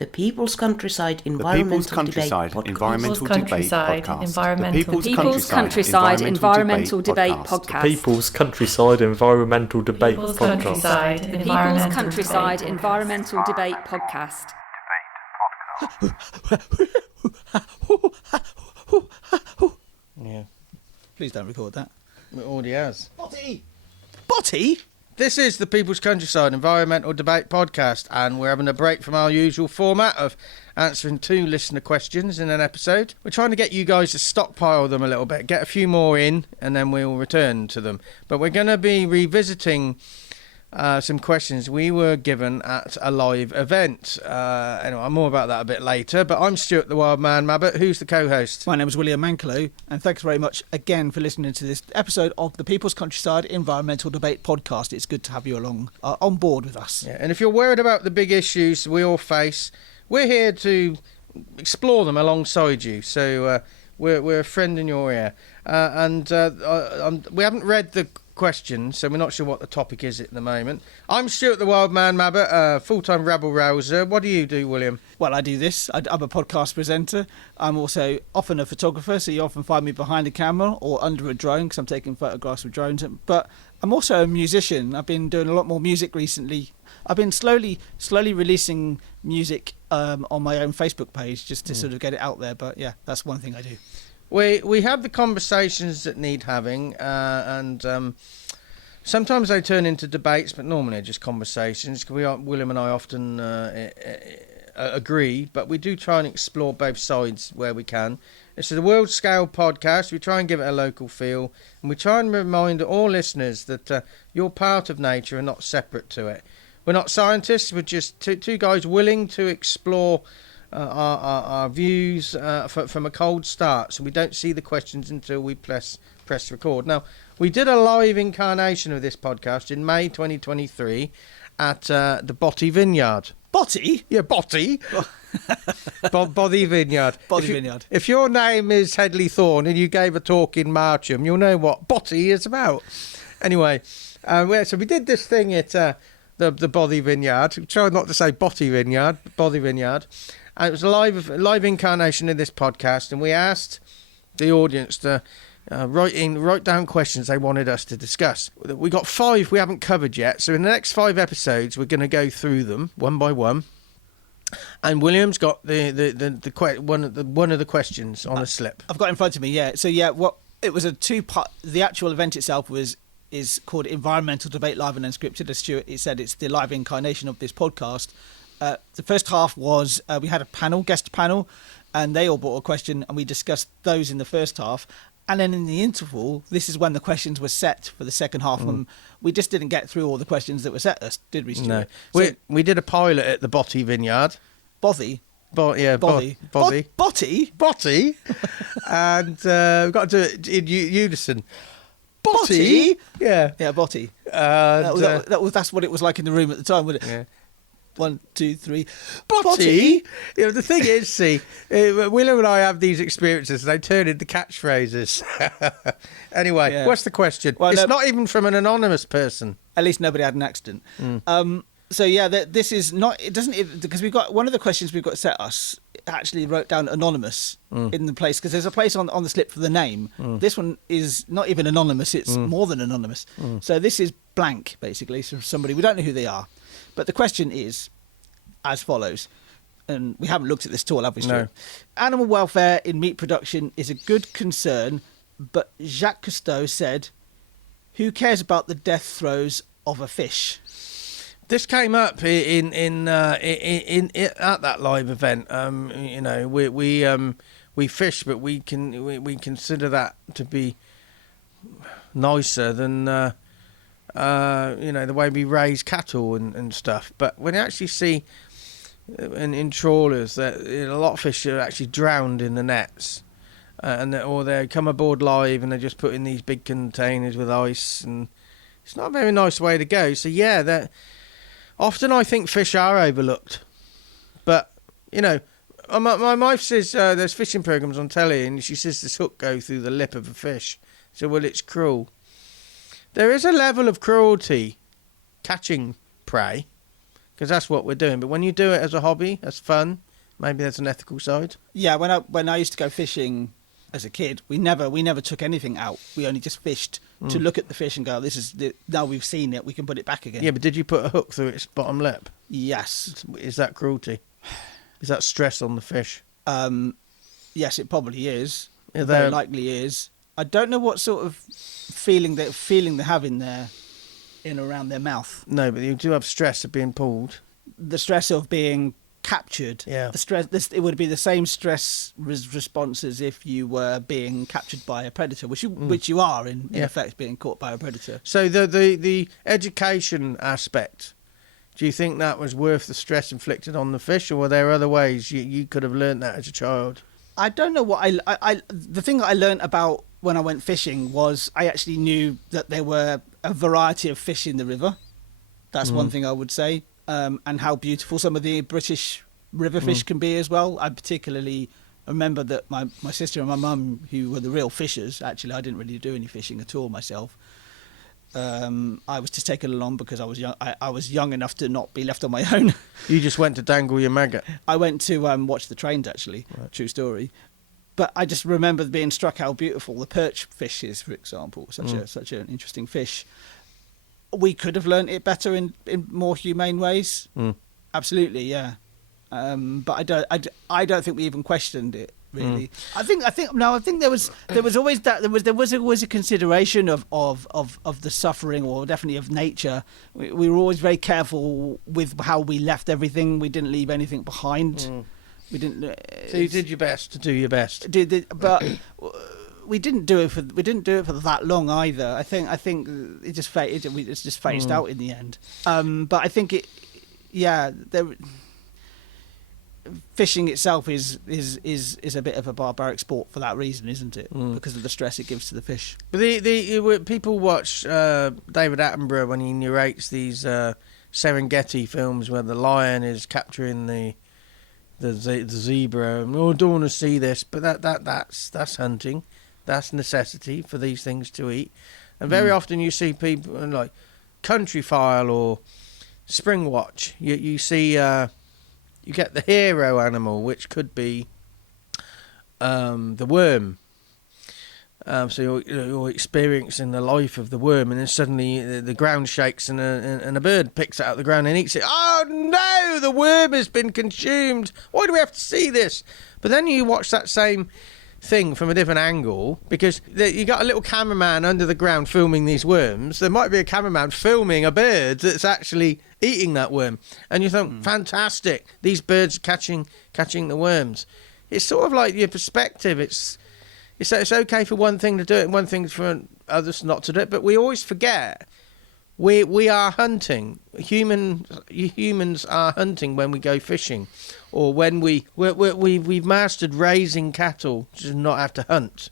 The People's Countryside Environmental Debate Podcast. The People's Countryside Environmental Debate Podcast. The People's Countryside Environmental Debate Podcast. The People's Countryside Environmental Debate Podcast. Yeah. Please don't record that. It already has. Bothy? This is the People's Countryside Environmental Debate Podcast, and we're having a break from our usual format of answering 2 listener questions in an episode. We're trying to get you guys to stockpile them a little bit, get a few more in, and then we'll return to them. But we're going to be revisiting some questions we were given at a live event. Anyway, more about that a bit later, but I'm Stuart the Wild Man Mabbott. Who's the co-host? My name is William Manklow, and thanks very much again for listening to this episode of the People's Countryside Environmental Debate Podcast. It's good to have you along on board with us. Yeah, and if you're worried about the big issues we all face, we're here to explore them alongside you. So we're a friend in your ear. We haven't read the questions, so we're not sure what the topic is at the moment. I'm Stuart the Wild Man Mabbott, full-time rabble-rouser. What do you do, William? Well, I do this. I'm a podcast presenter. I'm also often a photographer, so you often find me behind a camera or under a drone because I'm taking photographs with drones. But I'm also a musician. I've been doing a lot more music recently. I've been slowly releasing music on my own Facebook page just to sort of get it out there. But yeah, that's one thing I do. We have the conversations that need having, and sometimes they turn into debates, but normally they're just conversations. William and I often agree, but we do try and explore both sides where we can. This is a world scale podcast. We try and give it a local feel, and we try and remind all listeners that you're part of nature and not separate to it. We're not scientists. We're just two guys willing to explore our views from a cold start, so we don't see the questions until we press record. Now, we did a live incarnation of this podcast in May 2023 at the Bothy Vineyard. Bothy? Yeah, Bothy. Bothy Vineyard. Bothy Vineyard. If your name is Headley Thorne and you gave a talk in Marcham, you'll know what Bothy is about. Anyway, so we did this thing at the Bothy Vineyard. Try not to say Bothy Vineyard, Bothy Vineyard. And it was a live incarnation of this podcast, and we asked the audience to write down questions they wanted us to discuss. We got 5 we haven't covered yet, so in the next 5 episodes we're going to go through them one by one. And William's got one of the questions on a slip. I've got it in front of me. Yeah. So yeah, it was a 2-part. The actual event itself is called Environmental Debate Live Unscripted. As Stuart said, it's the live incarnation of this podcast. The first half was we had a guest panel, and they all brought a question, and we discussed those in the first half. And then in the interval, this is when the questions were set for the second half. And we just didn't get through all the questions that were set us, did we, Stuart? No. We did a pilot at the Bothy Vineyard. Bothy? Bothy. Bothy. And we've got to do it in unison. Bothy? Yeah. Yeah, Bothy. That's what it was like in the room at the time, wasn't it? Yeah. 1, 2, 3. Bothy. You know, the thing is, William and I have these experiences, and they turn into catchphrases. Anyway, yeah. What's the question? Well, it's not even from an anonymous person. At least nobody had an accident. So yeah, this is not. It doesn't, because we've got one of the questions we've got set us actually wrote down anonymous in the place, because there's a place on the slip for the name. This one is not even anonymous. It's more than anonymous. So this is blank, basically. So somebody, we don't know who they are. But the question is as follows, and we haven't looked at this at all, have we, Stuart? No. Animal welfare in meat production is a good concern, but Jacque Cousteau said, "Who cares about the death throes of a fish?" This came up in at that live event. You know, we fish, but we consider that to be nicer than. You know, the way we raise cattle and stuff. But when you actually see in trawlers that a lot of fish are actually drowned in the nets, or they come aboard live and they're just put in these big containers with ice, and it's not a very nice way to go. So yeah, that often I think fish are overlooked. But you know, my wife says there's fishing programs on telly, and she says this hook go through the lip of a fish. So well, it's cruel. There is a level of cruelty catching prey, because that's what we're doing. But when you do it as a hobby, as fun, maybe there's an ethical side. Yeah, when I used to go fishing as a kid, we never took anything out. We only just fished to look at the fish and go, now we've seen it, we can put it back again. Yeah, but did you put a hook through its bottom lip? Yes. Is that cruelty? Is that stress on the fish? Yes, it probably is. Yeah, very likely is. I don't know what sort of feeling they have in around their mouth. No, but you do have stress of being pulled. The stress of being captured. Yeah. The stress. It would be the same stress response as if you were being captured by a predator, which you are in effect, being caught by a predator. So the education aspect, do you think that was worth the stress inflicted on the fish, or were there other ways you could have learned that as a child? I don't know what the thing that I learned about when I went fishing was I actually knew that there were a variety of fish in the river. That's one thing I would say, and how beautiful some of the British river fish can be as well. I particularly remember that my sister and my mum, who were the real fishers, actually I didn't really do any fishing at all myself. I was just taken along because I was young. I was young enough to not be left on my own. You just went to dangle your maggot. I went to watch the trains, actually. Right. True story. But I just remember being struck how beautiful the perch fish is, for example. Such an interesting fish. We could have learnt it better in more humane ways. Absolutely, yeah. But I don't think we even questioned it. Really, I think there was always that there was always a consideration of the suffering, or definitely of nature. We were always very careful with how we left everything. We didn't leave anything behind. We didn't. So you did your best to do your best. But we didn't do it for that long either. I think it just phased out in the end. But I think fishing itself is a bit of a barbaric sport for that reason, isn't it? Because of the stress it gives to the fish. But the people watch David Attenborough when he narrates these Serengeti films where the lion is capturing the zebra. I don't want to see this, but that's hunting, that's necessity for these things to eat. And very often you see people like Countryfile or Springwatch. You see. You get the hero animal, which could be the worm. So you're experiencing the life of the worm, and then suddenly the ground shakes and a bird picks it out of the ground and eats it. Oh no, the worm has been consumed. Why do we have to see this? But then you watch that same thing from a different angle, because you got a little cameraman under the ground filming these worms. There might be a cameraman filming a bird that's actually eating that worm, and you think, fantastic, these birds are catching the worms. It's sort of like your perspective. It's okay for one thing to do it and one thing for others not to do it, but we always forget we are hunting. Humans are hunting when we go fishing, or when we've mastered raising cattle to not have to hunt.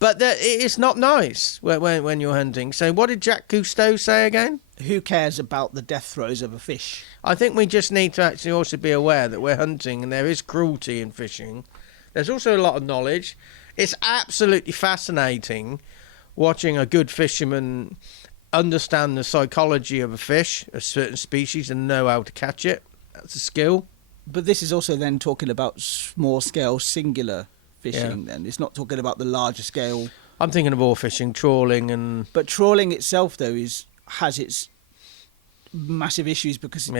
But it's not nice when you're hunting. So what did Jacque Cousteau say again? Who cares about the death throes of a fish? I think we just need to actually also be aware that we're hunting and there is cruelty in fishing. There's also a lot of knowledge. It's absolutely fascinating watching a good fisherman understand the psychology of a fish, a certain species, and know how to catch it. That's a skill. But this is also then talking about small scale singular fishing. Then it's not talking about the larger scale. I'm thinking of oar fishing, trawling, but trawling itself though has its massive issues because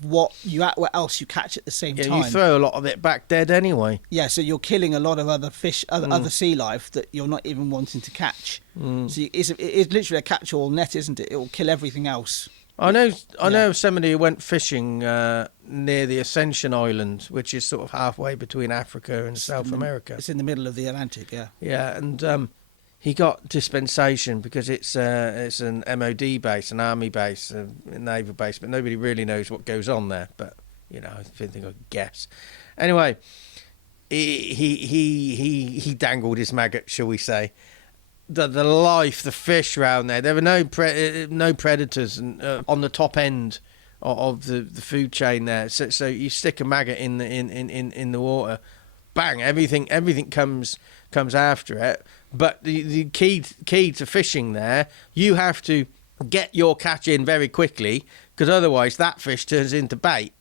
what else you catch at the same time. You throw a lot of it back dead anyway. Yeah, so you're killing a lot of other fish, other sea life that you're not even wanting to catch. So it's literally a catch-all net, isn't it? It will kill everything else. I know somebody who went fishing near the Ascension Island, which is sort of halfway between Africa and South America. It's in the middle of the Atlantic, yeah. Yeah, and he got dispensation because it's an MOD base, an army base, a naval base, but nobody really knows what goes on there. But I think I could guess. Anyway, he dangled his maggot, shall we say? The fish around there. There were no predators on the top end of the food chain there. So you stick a maggot in the water, bang! Everything comes after it. But the key to fishing there, you have to get your catch in very quickly because otherwise that fish turns into bait.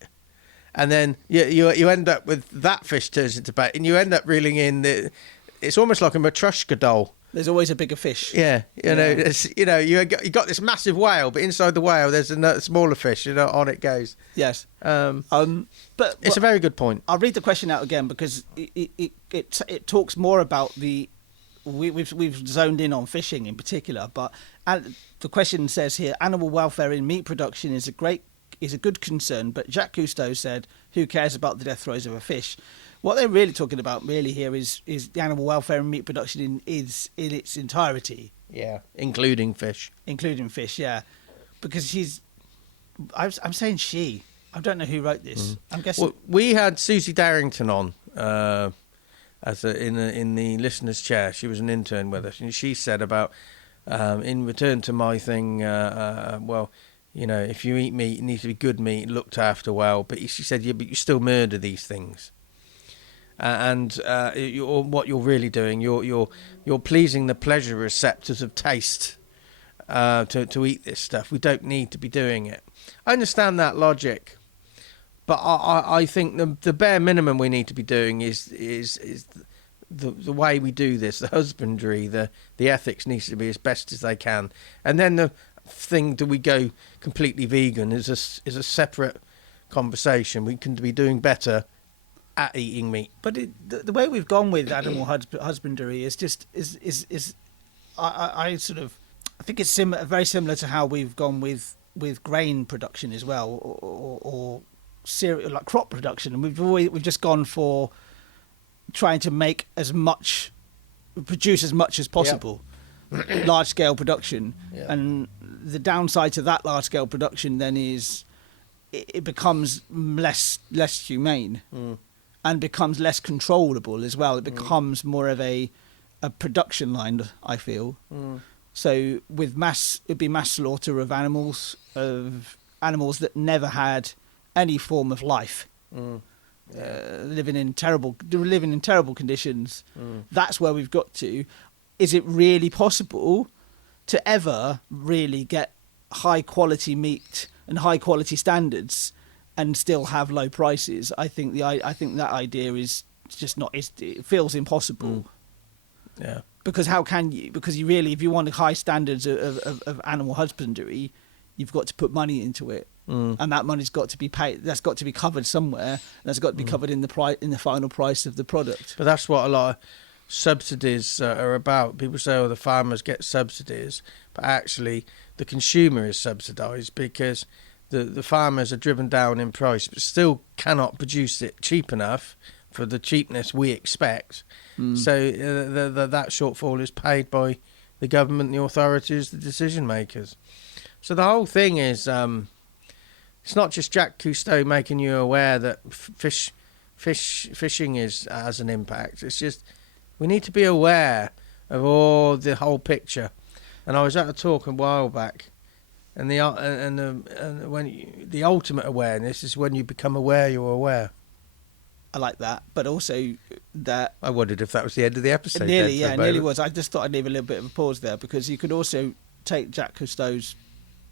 And then you end up with that fish turns into bait, and you end up reeling in it's almost like a Matryoshka doll. There's always a bigger fish. Yeah, you got this massive whale, but inside the whale there's a smaller fish. On it goes. Yes. But it's a very good point. I'll read the question out again because it talks more about we've zoned in on fishing in particular, but the question says here, animal welfare in meat production is a good concern, but Jacque Cousteau said, who cares about the death throes of a fish? What they're really talking about really here is the animal welfare and meat production in its entirety. Yeah, including fish. Including fish, yeah. Because I'm saying she. I don't know who wrote this. I'm guessing. Well, we had Susie Darrington on in the listener's chair. She was an intern with us, and she said about in return to my thing. If you eat meat, it needs to be good meat, looked after well. But she said, yeah, but you still murder these things. What you're really doing, you're pleasing the pleasure receptors of taste to eat this stuff. We don't need to be doing it. I understand that logic, but I think the bare minimum we need to be doing is the way we do this, the husbandry, the ethics needs to be as best as they can, and then the thing do we go completely vegan is a separate conversation. We can be doing better at eating meat, but the way we've gone with animal husbandry is I think it's very similar to how we've gone with grain production as well, or cereal, like crop production, and we've just gone for trying to produce as much as possible. Yep. Large scale production. Yep. And the downside to that large scale production then is it becomes less humane. And becomes less controllable as well. It becomes more of a production line, I feel. So with it'd be mass slaughter of animals that never had any form of life, living in terrible conditions. That's where we've got to. Is it really possible to ever really get high quality meat and high quality standards and still have low prices? I think that idea is just not. It feels impossible. Yeah. Because how can you? Because you really, if you want high standards of animal husbandry, you've got to put money into it, and that money's got to be paid. That's got to be covered somewhere. That's got to be covered in the final price of the product. But that's what a lot of subsidies are about. People say, the farmers get subsidies, but actually the consumer is subsidised because the farmers are driven down in price, but still cannot produce it cheap enough for the cheapness we expect. So that shortfall is paid by the government, the authorities, the decision makers. So the whole thing is, it's not just Jacque Cousteau making you aware that fishing has an impact. It's just we need to be aware of the whole picture. And I was at a talk a while back, and the ultimate awareness is when you become aware you're aware. I like that, but also that I wondered if that was the end of the episode. Nearly was. I just thought I'd leave a little bit of a pause there because you could also take Jacque Cousteau's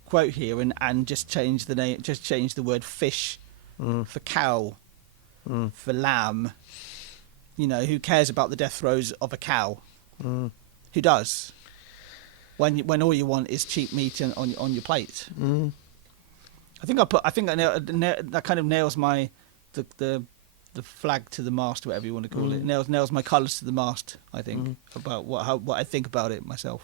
quote here and just change the name, just change the word fish for cow, for lamb. Who cares about the death throes of a cow? Who does? When all you want is cheap meat on your plate. I think that kind of nails my the flag to the mast, whatever you want to call it. Nails my colours to the mast. I think about what I think about it myself.